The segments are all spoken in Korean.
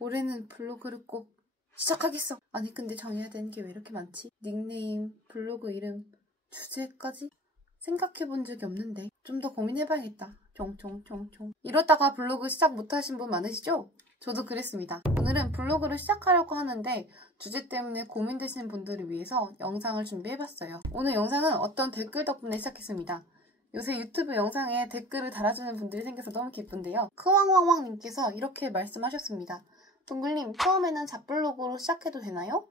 올해는 블로그를 꼭 시작하겠어. 아니 근데 정해야 되는 게 왜 이렇게 많지? 닉네임, 블로그 이름, 주제까지? 생각해본 적이 없는데 좀 더 고민해봐야겠다. 총총총총. 이러다가 블로그 시작 못하신 분 많으시죠? 저도 그랬습니다. 오늘은 블로그를 시작하려고 하는데 주제 때문에 고민되시는 분들을 위해서 영상을 준비해봤어요. 오늘 영상은 어떤 댓글 덕분에 시작했습니다. 요새 유튜브 영상에 댓글을 달아주는 분들이 생겨서 너무 기쁜데요. 크왕왕왕님께서 이렇게 말씀하셨습니다. 동글님, 처음에는 잡블로그로 시작해도 되나요?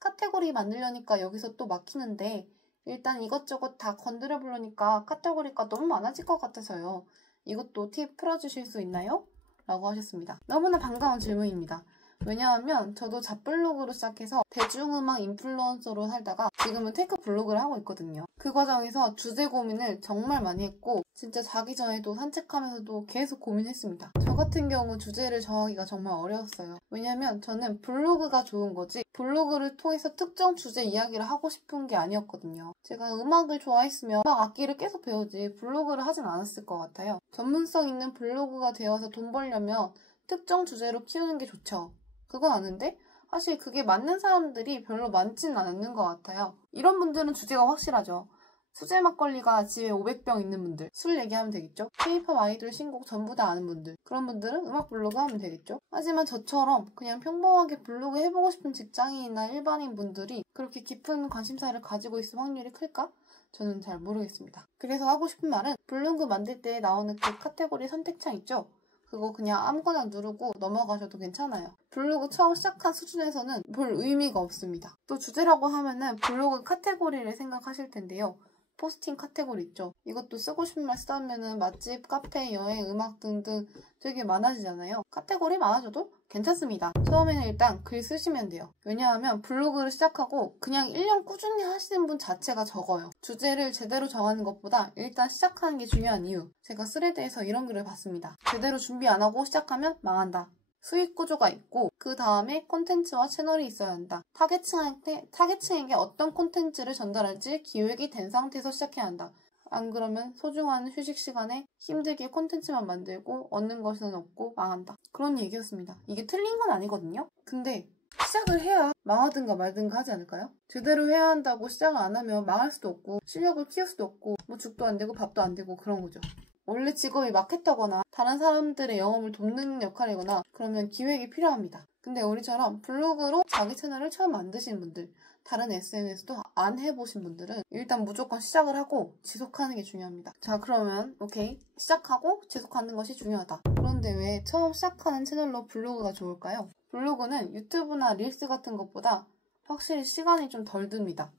카테고리 만들려니까 여기서 또 막히는데 일단 이것저것 다 건드려 보려니까 카테고리가 너무 많아질 것 같아서요. 이것도 팁 풀어주실 수 있나요? 라고 하셨습니다. 너무나 반가운 질문입니다. 왜냐하면 저도 잡블로그로 시작해서 대중음악 인플루언서로 살다가 지금은 테크 블로그를 하고 있거든요. 그 과정에서 주제 고민을 정말 많이 했고 진짜 자기 전에도 산책하면서도 계속 고민했습니다. 저 같은 경우 주제를 정하기가 정말 어려웠어요. 왜냐면 저는 블로그가 좋은 거지 블로그를 통해서 특정 주제 이야기를 하고 싶은 게 아니었거든요. 제가 음악을 좋아했으면 음악 악기를 계속 배우지 블로그를 하진 않았을 것 같아요. 전문성 있는 블로그가 되어서 돈 벌려면 특정 주제로 키우는 게 좋죠. 그건 아는데 사실 그게 맞는 사람들이 별로 많지는 않는 것 같아요. 이런 분들은 주제가 확실하죠. 수제 막걸리가 집에 500병 있는 분들, 술 얘기하면 되겠죠? K-pop 아이돌 신곡 전부 다 아는 분들, 그런 분들은 음악 블로그 하면 되겠죠? 하지만 저처럼 그냥 평범하게 블로그 해보고 싶은 직장인이나 일반인 분들이 그렇게 깊은 관심사를 가지고 있을 확률이 클까? 저는 잘 모르겠습니다. 그래서 하고 싶은 말은 블로그 만들 때 나오는 그 카테고리 선택창 있죠? 그거 그냥 아무거나 누르고 넘어가셔도 괜찮아요. 블로그 처음 시작한 수준에서는 별 의미가 없습니다. 또 주제라고 하면은 블로그 카테고리를 생각하실 텐데요. 포스팅 카테고리 있죠. 이것도 쓰고 싶은 말 쓰다면은 맛집, 카페, 여행, 음악 등등 되게 많아지잖아요. 카테고리 많아져도 괜찮습니다. 처음에는 일단 글 쓰시면 돼요. 왜냐하면 블로그를 시작하고 그냥 1년 꾸준히 하시는 분 자체가 적어요. 주제를 제대로 정하는 것보다 일단 시작하는 게 중요한 이유. 제가 스레드에서 이런 글을 봤습니다. 제대로 준비 안 하고 시작하면 망한다. 수익 구조가 있고 그 다음에 콘텐츠와 채널이 있어야 한다. 타겟층에게 어떤 콘텐츠를 전달할지 기획이 된 상태에서 시작해야 한다. 안 그러면 소중한 휴식 시간에 힘들게 콘텐츠만 만들고 얻는 것은 없고 망한다. 그런 얘기였습니다. 이게 틀린 건 아니거든요. 근데 시작을 해야 망하든가 말든가 하지 않을까요? 제대로 해야 한다고 시작을 안 하면 망할 수도 없고 실력을 키울 수도 없고 뭐 죽도 안 되고 밥도 안 되고 그런 거죠. 원래 직업이 마케터거나 다른 사람들의 영업을 돕는 역할이거나 그러면 기획이 필요합니다. 근데 우리처럼 블로그로 자기 채널을 처음 만드신 분들, 다른 SNS도 안 해보신 분들은 일단 무조건 시작을 하고 지속하는 게 중요합니다. 자, 그러면 오케이, 시작하고 지속하는 것이 중요하다. 그런데 왜 처음 시작하는 채널로 블로그가 좋을까요? 블로그는 유튜브나 릴스 같은 것보다 확실히 시간이 좀 덜 듭니다.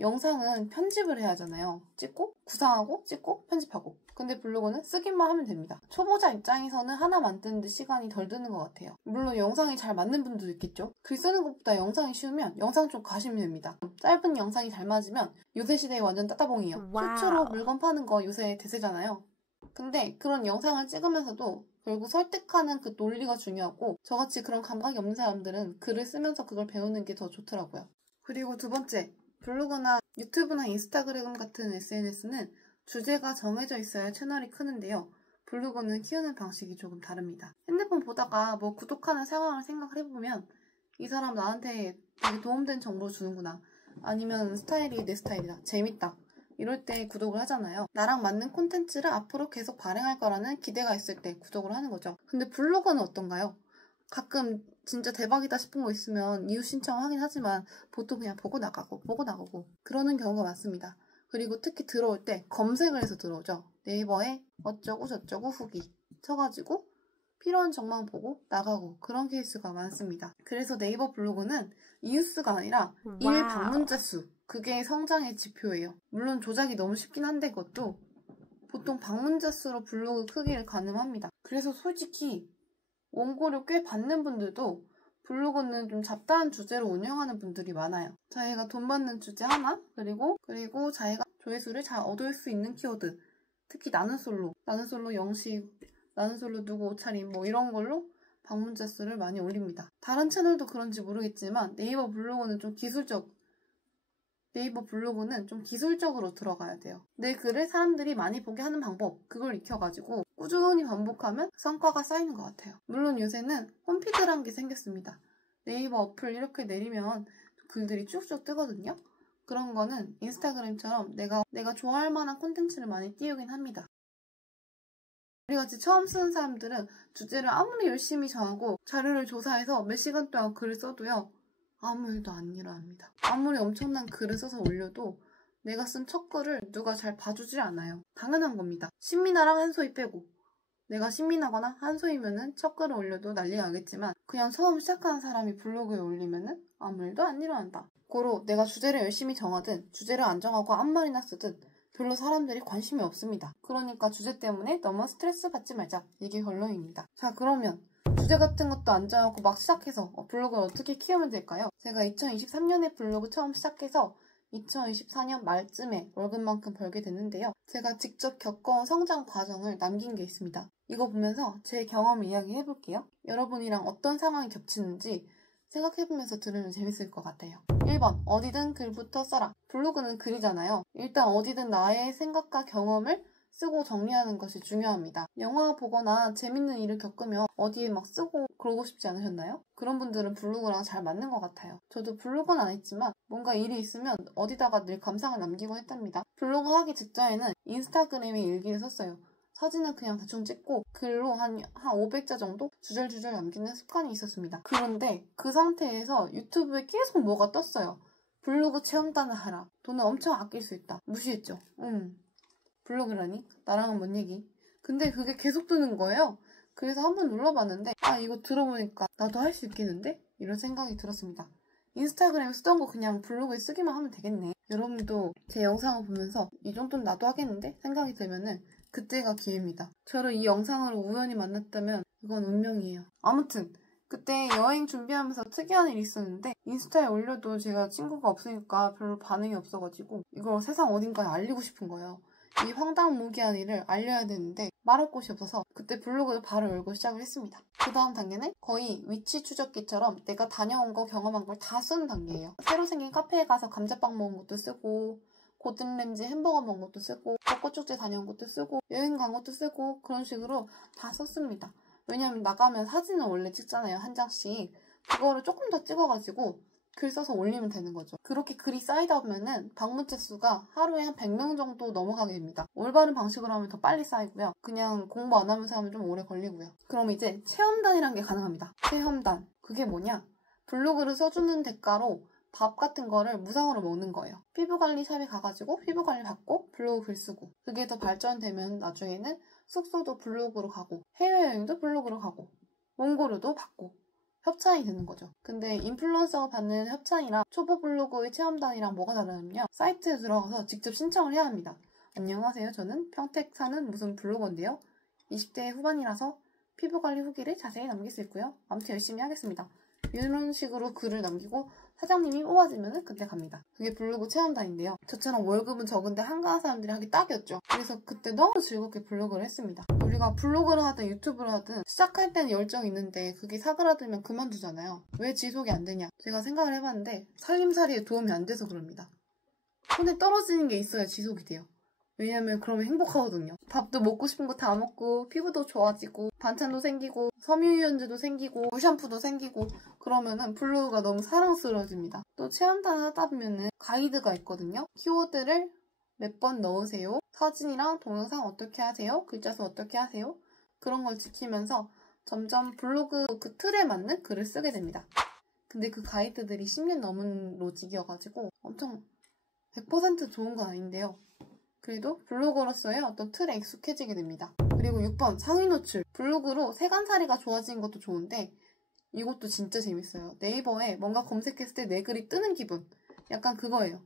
영상은 편집을 해야 하잖아요. 찍고, 구상하고, 찍고, 편집하고. 근데 블로그는 쓰기만 하면 됩니다. 초보자 입장에서는 하나 만드는데 시간이 덜 드는 것 같아요. 물론 영상이 잘 맞는 분들도 있겠죠. 글 쓰는 것보다 영상이 쉬우면 영상 쪽 가시면 됩니다. 짧은 영상이 잘 맞으면 요새 시대에 완전 따따봉이에요. 쇼츠로 물건 파는 거 요새 대세잖아요. 근데 그런 영상을 찍으면서도 결국 설득하는 그 논리가 중요하고 저같이 그런 감각이 없는 사람들은 글을 쓰면서 그걸 배우는 게 더 좋더라고요. 그리고 두 번째, 블로그나 유튜브나 인스타그램 같은 SNS는 주제가 정해져 있어야 채널이 크는데요. 블로그는 키우는 방식이 조금 다릅니다. 핸드폰 보다가 뭐 구독하는 상황을 생각을 해보면 이 사람 나한테 되게 도움된 정보 주는구나. 아니면 스타일이 내 스타일이다. 재밌다. 이럴 때 구독을 하잖아요. 나랑 맞는 콘텐츠를 앞으로 계속 발행할 거라는 기대가 있을 때 구독을 하는 거죠. 근데 블로그는 어떤가요? 가끔 진짜 대박이다 싶은 거 있으면 이웃 신청하긴 하지만 보통 그냥 보고 나가고 그러는 경우가 많습니다. 그리고 특히 들어올 때 검색을 해서 들어오죠. 네이버에 어쩌고 저쩌고 후기 쳐가지고 필요한 정보만 보고 나가고 그런 케이스가 많습니다. 그래서 네이버 블로그는 이웃수가 아니라 일 방문자 수, 그게 성장의 지표예요. 물론 조작이 너무 쉽긴 한데 그것도 보통 방문자 수로 블로그 크기를 가늠합니다. 그래서 솔직히 원고료 꽤 받는 분들도 블로그는 좀 잡다한 주제로 운영하는 분들이 많아요. 자기가 돈 받는 주제 하나, 그리고 자기가 조회수를 잘 얻을 수 있는 키워드, 특히 나는 솔로 영식, 나는 솔로 누구 옷차림 뭐 이런 걸로 방문자 수를 많이 올립니다. 다른 채널도 그런지 모르겠지만 네이버 블로그는 좀 기술적 네이버 블로그는 좀 기술적으로 들어가야 돼요. 내 글을 사람들이 많이 보게 하는 방법, 그걸 익혀가지고 꾸준히 반복하면 성과가 쌓이는 것 같아요. 물론 요새는 홈피드라는 게 생겼습니다. 네이버 어플 이렇게 내리면 글들이 쭉쭉 뜨거든요. 그런 거는 인스타그램처럼 내가 좋아할 만한 콘텐츠를 많이 띄우긴 합니다. 우리같이 처음 쓰는 사람들은 주제를 아무리 열심히 정하고 자료를 조사해서 몇 시간 동안 글을 써도요, 아무 일도 안 일어납니다. 아무리 엄청난 글을 써서 올려도 내가 쓴 첫 글을 누가 잘 봐주질 않아요. 당연한 겁니다. 신민아랑 한소희 빼고. 내가 신민하거나 한소희면은 첫 글을 올려도 난리가 나겠지만 그냥 처음 시작하는 사람이 블로그에 올리면은 아무 일도 안 일어난다. 고로 내가 주제를 열심히 정하든 주제를 안 정하고 아무 말이나 쓰든 별로 사람들이 관심이 없습니다. 그러니까 주제 때문에 너무 스트레스 받지 말자. 이게 결론입니다. 자, 그러면 주제 같은 것도 안 정하고 막 시작해서 블로그를 어떻게 키우면 될까요? 제가 2023년에 블로그 처음 시작해서 2024년 말쯤에 월급만큼 벌게 됐는데요. 제가 직접 겪어온 성장 과정을 남긴 게 있습니다. 이거 보면서 제 경험을 이야기해볼게요. 여러분이랑 어떤 상황이 겹치는지 생각해보면서 들으면 재밌을 것 같아요. 1번, 어디든 글부터 써라. 블로그는 글이잖아요. 일단 어디든 나의 생각과 경험을 쓰고 정리하는 것이 중요합니다. 영화 보거나 재밌는 일을 겪으면 어디에 막 쓰고 그러고 싶지 않으셨나요? 그런 분들은 블로그랑 잘 맞는 것 같아요. 저도 블로그는 안 했지만 뭔가 일이 있으면 어디다가 늘 감상을 남기곤 했답니다. 블로그 하기 직전에는 인스타그램에 일기를 썼어요. 사진은 그냥 대충 찍고 글로 한 500자 정도 주절주절 남기는 습관이 있었습니다. 그런데 그 상태에서 유튜브에 계속 뭐가 떴어요. 블로그 체험단을 하라. 돈을 엄청 아낄 수 있다. 무시했죠. 블로그라니? 나랑은 뭔 얘기? 근데 그게 계속 뜨는 거예요. 그래서 한번 눌러봤는데 이거 들어보니까 나도 할 수 있겠는데? 이런 생각이 들었습니다. 인스타그램에 쓰던 거 그냥 블로그에 쓰기만 하면 되겠네. 여러분도 제 영상을 보면서 이 정도는 나도 하겠는데? 생각이 들면은 그때가 기회입니다. 저를 이 영상으로 우연히 만났다면 이건 운명이에요. 아무튼 그때 여행 준비하면서 특이한 일이 있었는데 인스타에 올려도 제가 친구가 없으니까 별로 반응이 없어가지고 이걸 세상 어딘가에 알리고 싶은 거예요. 이 황당무계한 일을 알려야 되는데 말할 곳이 없어서 그때 블로그를 바로 열고 시작을 했습니다. 그 다음 단계는 거의 위치 추적기처럼 내가 다녀온 거 경험한 걸 다 쓰는 단계예요. 새로 생긴 카페에 가서 감자빵 먹은 것도 쓰고 고든램지 햄버거 먹은 것도 쓰고 벚꽃축제 다녀온 것도 쓰고 여행 간 것도 쓰고 그런 식으로 다 썼습니다. 왜냐면 나가면 사진을 원래 찍잖아요. 한 장씩. 그거를 조금 더 찍어가지고 글 써서 올리면 되는 거죠. 그렇게 글이 쌓이다 보면은 방문자 수가 하루에 한 100명 정도 넘어가게 됩니다. 올바른 방식으로 하면 더 빨리 쌓이고요. 그냥 공부 안 하면서 하면 좀 오래 걸리고요. 그럼 이제 체험단이라는 게 가능합니다. 체험단. 그게 뭐냐? 블로그를 써주는 대가로 밥 같은 거를 무상으로 먹는 거예요. 피부관리샵에 가가지고 피부관리 받고 블로그 글 쓰고 그게 더 발전되면 나중에는 숙소도 블로그로 가고 해외여행도 블로그로 가고 원고료도 받고 협찬이 되는 거죠. 근데 인플루언서가 받는 협찬이랑 초보 블로그의 체험단이랑 뭐가 다르냐면요. 사이트에 들어가서 직접 신청을 해야 합니다. 안녕하세요. 저는 평택 사는 무슨 블로거인데요. 20대 후반이라서 피부관리 후기를 자세히 남길 수 있고요. 아무튼 열심히 하겠습니다. 이런 식으로 글을 남기고 사장님이 뽑아주면 그때 갑니다. 그게 블로그 체험단인데요. 저처럼 월급은 적은데 한가한 사람들이 하기 딱이었죠. 그래서 그때 너무 즐겁게 블로그를 했습니다. 우리가 블로그를 하든 유튜브를 하든 시작할 때는 열정이 있는데 그게 사그라들면 그만두잖아요. 왜 지속이 안 되냐? 제가 생각을 해봤는데 살림살이에 도움이 안 돼서 그럽니다. 손에 떨어지는 게 있어야 지속이 돼요. 왜냐면 그러면 행복하거든요. 밥도 먹고 싶은 거 다 먹고 피부도 좋아지고 반찬도 생기고 섬유유연제도 생기고 무샴푸도 생기고 그러면은 블로그가 너무 사랑스러워집니다. 또 체험단을 하다 보면은 가이드가 있거든요. 키워드를 몇 번 넣으세요. 사진이랑 동영상 어떻게 하세요? 글자 수 어떻게 하세요? 그런 걸 지키면서 점점 블로그 그 틀에 맞는 글을 쓰게 됩니다. 근데 그 가이드들이 10년 넘은 로직이어가지고 엄청 100% 좋은 건 아닌데요. 그래도 블로거로서의 어떤 틀에 익숙해지게 됩니다. 그리고 6번 상위 노출. 블로그로 세간살이가 좋아지는 것도 좋은데 이것도 진짜 재밌어요. 네이버에 뭔가 검색했을 때 내 글이 뜨는 기분. 약간 그거예요.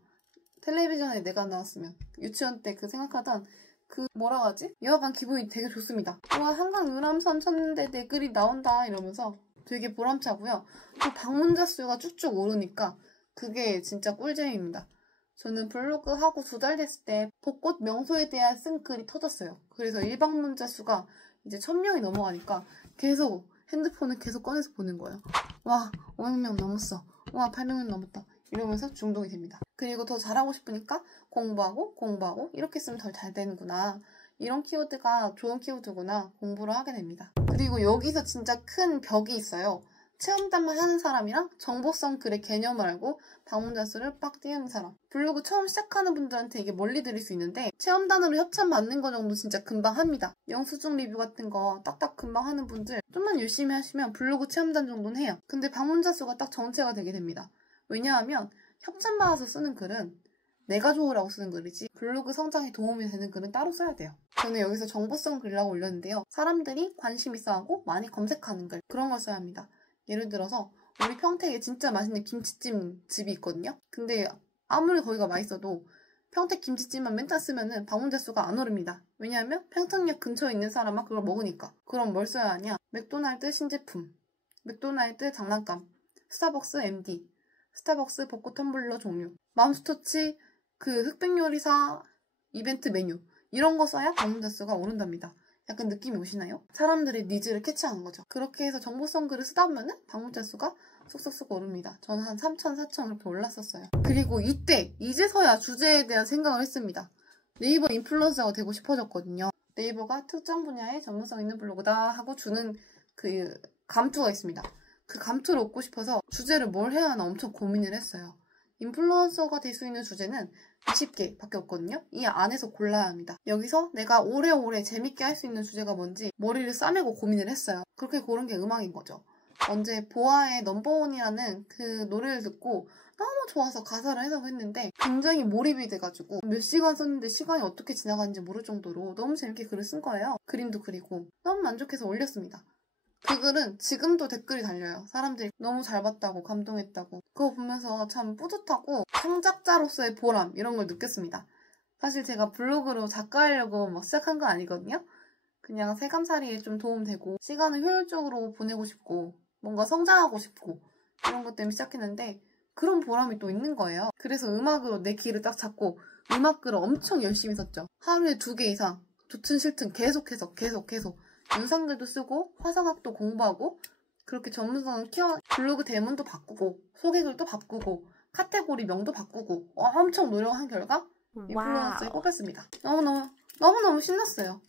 텔레비전에 내가 나왔으면 유치원 때 그 생각하던 그 뭐라 하지? 여하간 기분이 되게 좋습니다. 와 한강 유람선 쳤는데 내 글이 나온다 이러면서 되게 보람차고요. 또 방문자 수가 쭉쭉 오르니까 그게 진짜 꿀잼입니다. 저는 블로그 하고 2달 됐을 때 벚꽃 명소에 대한 쓴 글이 터졌어요. 그래서 일방문자 수가 이제 1000명이 넘어가니까 계속 핸드폰을 계속 꺼내서 보는 거예요. 와 500명 넘었어. 와 800명 넘었다. 이러면서 중독이 됩니다. 그리고 더 잘하고 싶으니까 공부하고 이렇게 쓰면 더 잘 되는구나. 이런 키워드가 좋은 키워드구나 공부를 하게 됩니다. 그리고 여기서 진짜 큰 벽이 있어요. 체험단만 하는 사람이랑 정보성 글의 개념을 알고 방문자 수를 빡 띄우는 사람. 블로그 처음 시작하는 분들한테 이게 멀리 들릴 수 있는데 체험단으로 협찬 받는 거 정도 진짜 금방 합니다. 영수증 리뷰 같은 거 딱딱 금방 하는 분들 좀만 열심히 하시면 블로그 체험단 정도는 해요. 근데 방문자 수가 딱 정체가 되게 됩니다. 왜냐하면 협찬 받아서 쓰는 글은 내가 좋으라고 쓰는 글이지 블로그 성장에 도움이 되는 글은 따로 써야 돼요. 저는 여기서 정보성 글이라고 올렸는데요. 사람들이 관심 있어하고 많이 검색하는 글 그런 걸 써야 합니다. 예를 들어서 우리 평택에 진짜 맛있는 김치찜 집이 있거든요. 근데 아무리 거기가 맛있어도 평택 김치찜만 맨날 쓰면은 방문자 수가 안 오릅니다. 왜냐하면 평택역 근처에 있는 사람만 그걸 먹으니까. 그럼 뭘 써야 하냐? 맥도날드 신제품, 맥도날드 장난감, 스타벅스 MD, 스타벅스 벚꽃 텀블러 종류, 맘스터치 그 흑백 요리사 이벤트 메뉴 이런 거 써야 방문자 수가 오른답니다. 약간 느낌이 오시나요? 사람들의 니즈를 캐치하는 거죠. 그렇게 해서 정보성 글을 쓰다 보면은 방문자 수가 쏙쏙쏙 오릅니다. 저는 한 3,000, 4,000 이렇게 올랐었어요. 그리고 이제서야 주제에 대한 생각을 했습니다. 네이버 인플루언서가 되고 싶어졌거든요. 네이버가 특정 분야에 전문성 있는 블로그다 하고 주는 그 감투가 있습니다. 그 감투를 얻고 싶어서 주제를 뭘 해야 하나 엄청 고민을 했어요. 인플루언서가 될 수 있는 주제는 20개밖에 없거든요. 이 안에서 골라야 합니다. 여기서 내가 오래오래 재밌게 할 수 있는 주제가 뭔지 머리를 싸매고 고민을 했어요. 그렇게 고른 게 음악인 거죠. 언제 보아의 넘버원이라는 그 노래를 듣고 너무 좋아서 가사를 해석했는데 굉장히 몰입이 돼가지고 몇 시간 썼는데 시간이 어떻게 지나가는지 모를 정도로 너무 재밌게 글을 쓴 거예요. 그림도 그리고 너무 만족해서 올렸습니다. 그 글은 지금도 댓글이 달려요. 사람들이 너무 잘 봤다고 감동했다고. 그거 보면서 참 뿌듯하고 창작자로서의 보람 이런 걸 느꼈습니다. 사실 제가 블로그로 작가 하려고 막 시작한 건 아니거든요. 그냥 새감살이에 좀 도움되고 시간을 효율적으로 보내고 싶고 뭔가 성장하고 싶고 이런 것 때문에 시작했는데 그런 보람이 또 있는 거예요. 그래서 음악으로 내 길을 딱 잡고 음악글을 엄청 열심히 썼죠. 하루에 2개 이상 좋든 싫든 계속해서 영상글도 쓰고 화성학도 공부하고 그렇게 전문성을 키워 블로그 대문도 바꾸고 소개글도 바꾸고 카테고리 명도 바꾸고 엄청 노력한 결과 인플루언서에 뽑혔습니다. 너무너무 신났어요.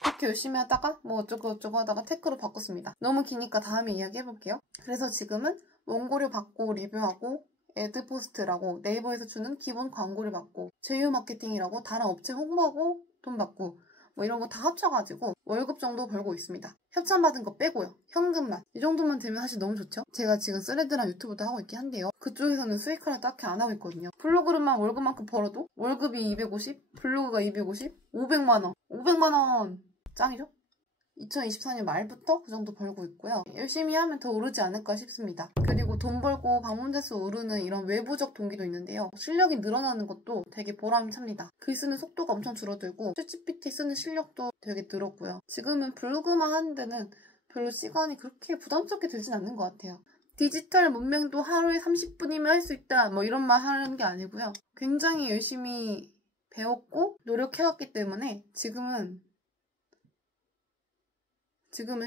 그렇게 열심히 하다가 뭐 어쩌고 하다가 테크로 바꿨습니다. 너무 기니까 다음에 이야기해볼게요. 그래서 지금은 원고료 받고 리뷰하고 애드포스트라고 네이버에서 주는 기본 광고를 받고 제휴 마케팅이라고 다른 업체 홍보하고 돈 받고 뭐 이런 거 다 합쳐가지고 월급 정도 벌고 있습니다. 협찬 받은 거 빼고요. 현금만. 이 정도만 되면 사실 너무 좋죠? 제가 지금 스레드랑 유튜브도 하고 있긴 한데요. 그쪽에서는 수익화를 딱히 안 하고 있거든요. 블로그로만 월급만큼 벌어도 월급이 250, 블로그가 250, 500만 원. 500만 원! 짱이죠? 2024년 말부터 그 정도 벌고 있고요. 열심히 하면 더 오르지 않을까 싶습니다. 그리고 돈 벌고 방문자 수 오르는 이런 외부적 동기도 있는데요. 실력이 늘어나는 것도 되게 보람이 찹니다. 글 쓰는 속도가 엄청 줄어들고 챗GPT 쓰는 실력도 되게 늘었고요. 지금은 블로그만 하는 데는 별로 시간이 그렇게 부담스럽게 들진 않는 것 같아요. 디지털 문맹도 하루에 30분이면 할 수 있다 뭐 이런 말 하는 게 아니고요. 굉장히 열심히 배웠고 노력해왔기 때문에 지금은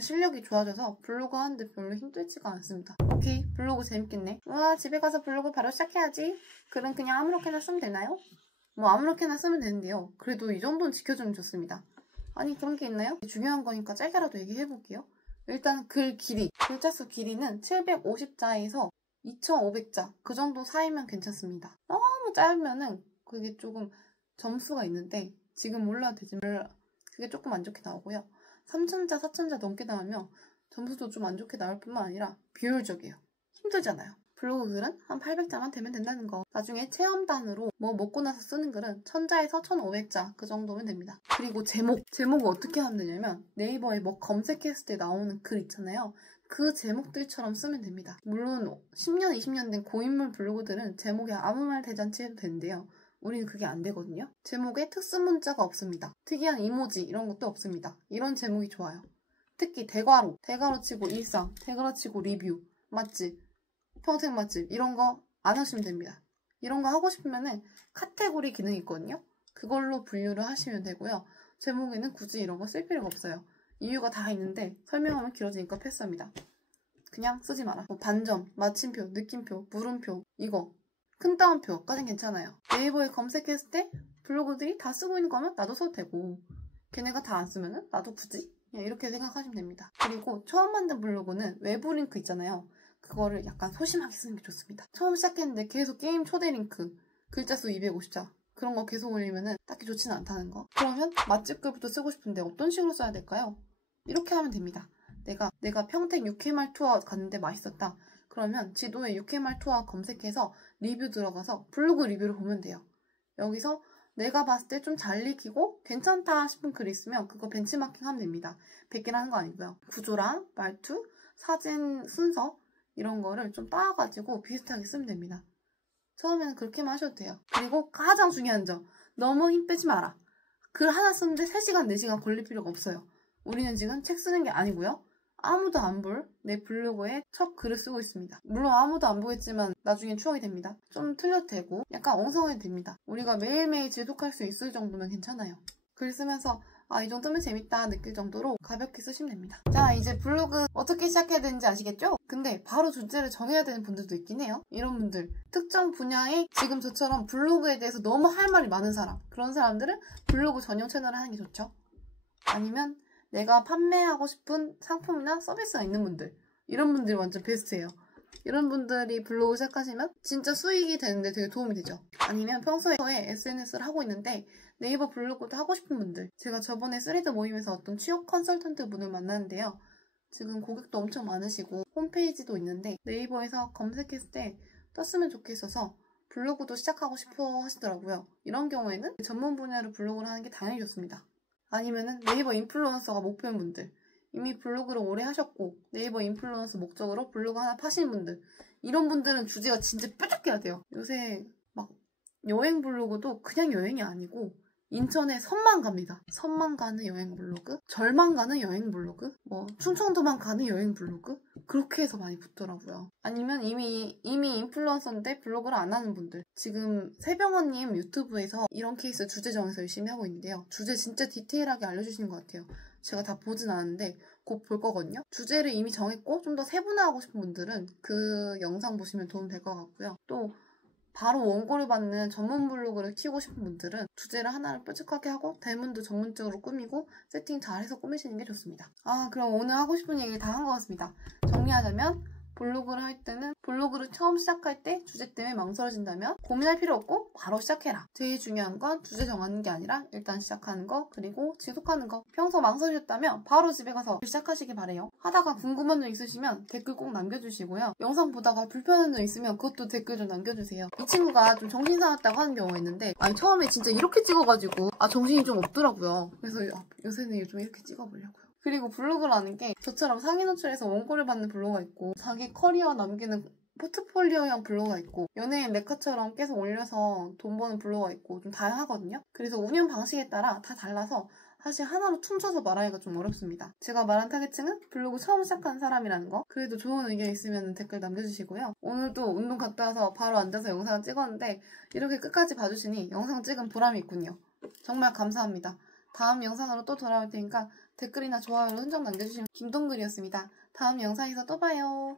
실력이 좋아져서 블로그 하는데 별로 힘들지가 않습니다. 오케이, 블로그 재밌겠네. 와, 집에 가서 블로그 바로 시작해야지. 글은 그냥 아무렇게나 쓰면 되나요? 뭐 아무렇게나 쓰면 되는데요. 그래도 이 정도는 지켜주면 좋습니다. 아니, 그런 게 있나요? 중요한 거니까 짧게라도 얘기해볼게요. 일단 글 길이. 글자 수 길이는 750자에서 2500자. 그 정도 사이면 괜찮습니다. 너무 짧으면은 그게 조금 점수가 있는데 지금 몰라도 되지만 그게 조금 안 좋게 나오고요. 3000자, 4000자 넘게 나오면 점수도 좀 안 좋게 나올 뿐만 아니라 비효율적이에요. 힘들잖아요. 블로그 글은 한 800자만 되면 된다는 거. 나중에 체험단으로 뭐 먹고 나서 쓰는 글은 1000자에서 1500자 그 정도면 됩니다. 그리고 제목을 어떻게 하면 되냐면 네이버에 뭐 검색했을 때 나오는 글 있잖아요. 그 제목들처럼 쓰면 됩니다. 물론 10년, 20년 된 고인물 블로그들은 제목에 아무 말 대잔치 해도 되는데요. 우리는 그게 안 되거든요. 제목에 특수 문자가 없습니다. 특이한 이모지 이런 것도 없습니다. 이런 제목이 좋아요. 특히 대괄호 치고 일상, 대괄호 치고 리뷰, 맛집, 평생 맛집 이런 거 안 하시면 됩니다. 이런 거 하고 싶으면은 카테고리 기능이 있거든요. 그걸로 분류를 하시면 되고요. 제목에는 굳이 이런 거 쓸 필요가 없어요. 이유가 다 있는데 설명하면 길어지니까 패스합니다. 그냥 쓰지 마라. 뭐 반점, 마침표, 느낌표, 물음표 이거 큰 따옴표까진 괜찮아요. 네이버에 검색했을 때 블로그들이 다 쓰고 있는 거면 나도 써도 되고 걔네가 다 안 쓰면은 나도 굳이? 그냥 이렇게 생각하시면 됩니다. 그리고 처음 만든 블로그는 외부 링크 있잖아요. 그거를 약간 소심하게 쓰는 게 좋습니다. 처음 시작했는데 계속 게임 초대 링크 글자 수 250자 그런 거 계속 올리면은 딱히 좋지는 않다는 거. 그러면 맛집 글부터 쓰고 싶은데 어떤 식으로 써야 될까요? 이렇게 하면 됩니다. 내가 평택 육회말 투어 갔는데 맛있었다. 그러면 지도에 육회말 투어 검색해서 리뷰 들어가서 블로그 리뷰를 보면 돼요. 여기서 내가 봤을 때 좀 잘 익히고 괜찮다 싶은 글이 있으면 그거 벤치마킹 하면 됩니다. 100개를 하는 거 아니고요. 구조랑 말투, 사진 순서 이런 거를 좀 따와가지고 비슷하게 쓰면 됩니다. 처음에는 그렇게만 하셔도 돼요. 그리고 가장 중요한 점, 너무 힘 빼지 마라. 글 하나 쓰는데 3시간, 4시간 걸릴 필요가 없어요. 우리는 지금 책 쓰는 게 아니고요. 아무도 안 볼 내 블로그에 첫 글을 쓰고 있습니다. 물론 아무도 안 보겠지만 나중에 추억이 됩니다. 좀 틀려도 되고 약간 엉성해도 됩니다. 우리가 매일매일 지속할 수 있을 정도면 괜찮아요. 글 쓰면서 이 정도면 재밌다 느낄 정도로 가볍게 쓰시면 됩니다. 자, 이제 블로그 어떻게 시작해야 되는지 아시겠죠? 근데 바로 주제를 정해야 되는 분들도 있긴 해요. 이런 분들, 특정 분야에 지금 저처럼 블로그에 대해서 너무 할 말이 많은 사람, 그런 사람들은 블로그 전용 채널을 하는 게 좋죠. 아니면 내가 판매하고 싶은 상품이나 서비스가 있는 분들, 이런 분들이 완전 베스트예요. 이런 분들이 블로그 시작하시면 진짜 수익이 되는데 되게 도움이 되죠. 아니면 평소에 SNS를 하고 있는데 네이버 블로그도 하고 싶은 분들, 제가 저번에 스리드 모임에서 어떤 취업 컨설턴트 분을 만났는데요. 지금 고객도 엄청 많으시고 홈페이지도 있는데 네이버에서 검색했을 때 떴으면 좋겠어서 블로그도 시작하고 싶어 하시더라고요. 이런 경우에는 전문 분야로 블로그를 하는 게 당연히 좋습니다. 아니면은 네이버 인플루언서가 목표인 분들, 이미 블로그를 오래 하셨고 네이버 인플루언서 목적으로 블로그 하나 파시는 분들, 이런 분들은 주제가 진짜 뾰족해야 돼요. 요새 막 여행 블로그도 그냥 여행이 아니고 인천에 섬만 갑니다. 섬만 가는 여행 블로그, 절만 가는 여행 블로그, 충청도만 가는 여행 블로그, 그렇게 해서 많이 붙더라고요. 아니면 이미 인플루언서인데 블로그를 안 하는 분들, 지금 세병원님 유튜브에서 이런 케이스 주제 정해서 열심히 하고 있는데요. 주제 진짜 디테일하게 알려주시는 것 같아요. 제가 다 보진 않았는데 곧 볼 거거든요. 주제를 이미 정했고 좀 더 세분화하고 싶은 분들은 그 영상 보시면 도움 될 것 같고요. 또 바로 원고를 받는 전문 블로그를 키우고 싶은 분들은 주제를 하나를 뾰족하게 하고 대문도 전문적으로 꾸미고 세팅 잘해서 꾸미시는 게 좋습니다. 그럼 오늘 하고 싶은 얘기 다 한 것 같습니다. 정리하자면 블로그를 할 때는 블로그를 처음 시작할 때 주제 때문에 망설여진다면 고민할 필요 없고 바로 시작해라. 제일 중요한 건 주제 정하는 게 아니라 일단 시작하는 거, 그리고 지속하는 거. 평소 망설여졌다면 바로 집에 가서 시작하시길 바래요. 하다가 궁금한 점 있으시면 댓글 꼭 남겨주시고요. 영상 보다가 불편한 점 있으면 그것도 댓글 좀 남겨주세요. 이 친구가 좀 정신 사납다고 하는 경우가 있는데 처음에 진짜 이렇게 찍어가지고 정신이 좀 없더라고요. 그래서 요새는 좀 이렇게 찍어보려고요. 그리고 블로그라는 게 저처럼 상위 노출해서 원고를 받는 블로그가 있고 자기 커리어 남기는 포트폴리오형 블로그가 있고 연예인 네카처럼 계속 올려서 돈 버는 블로그가 있고 좀 다양하거든요. 그래서 운영 방식에 따라 다 달라서 사실 하나로 퉁쳐서 말하기가 좀 어렵습니다. 제가 말한 타겟층은 블로그 처음 시작하는 사람이라는 거. 그래도 좋은 의견 있으면 댓글 남겨주시고요. 오늘도 운동 갔다 와서 바로 앉아서 영상을 찍었는데 이렇게 끝까지 봐주시니 영상 찍은 보람이 있군요. 정말 감사합니다. 다음 영상으로 또 돌아올 테니까 댓글이나 좋아요로 흔적 남겨주시면 김동글이었습니다. 다음 영상에서 또 봐요.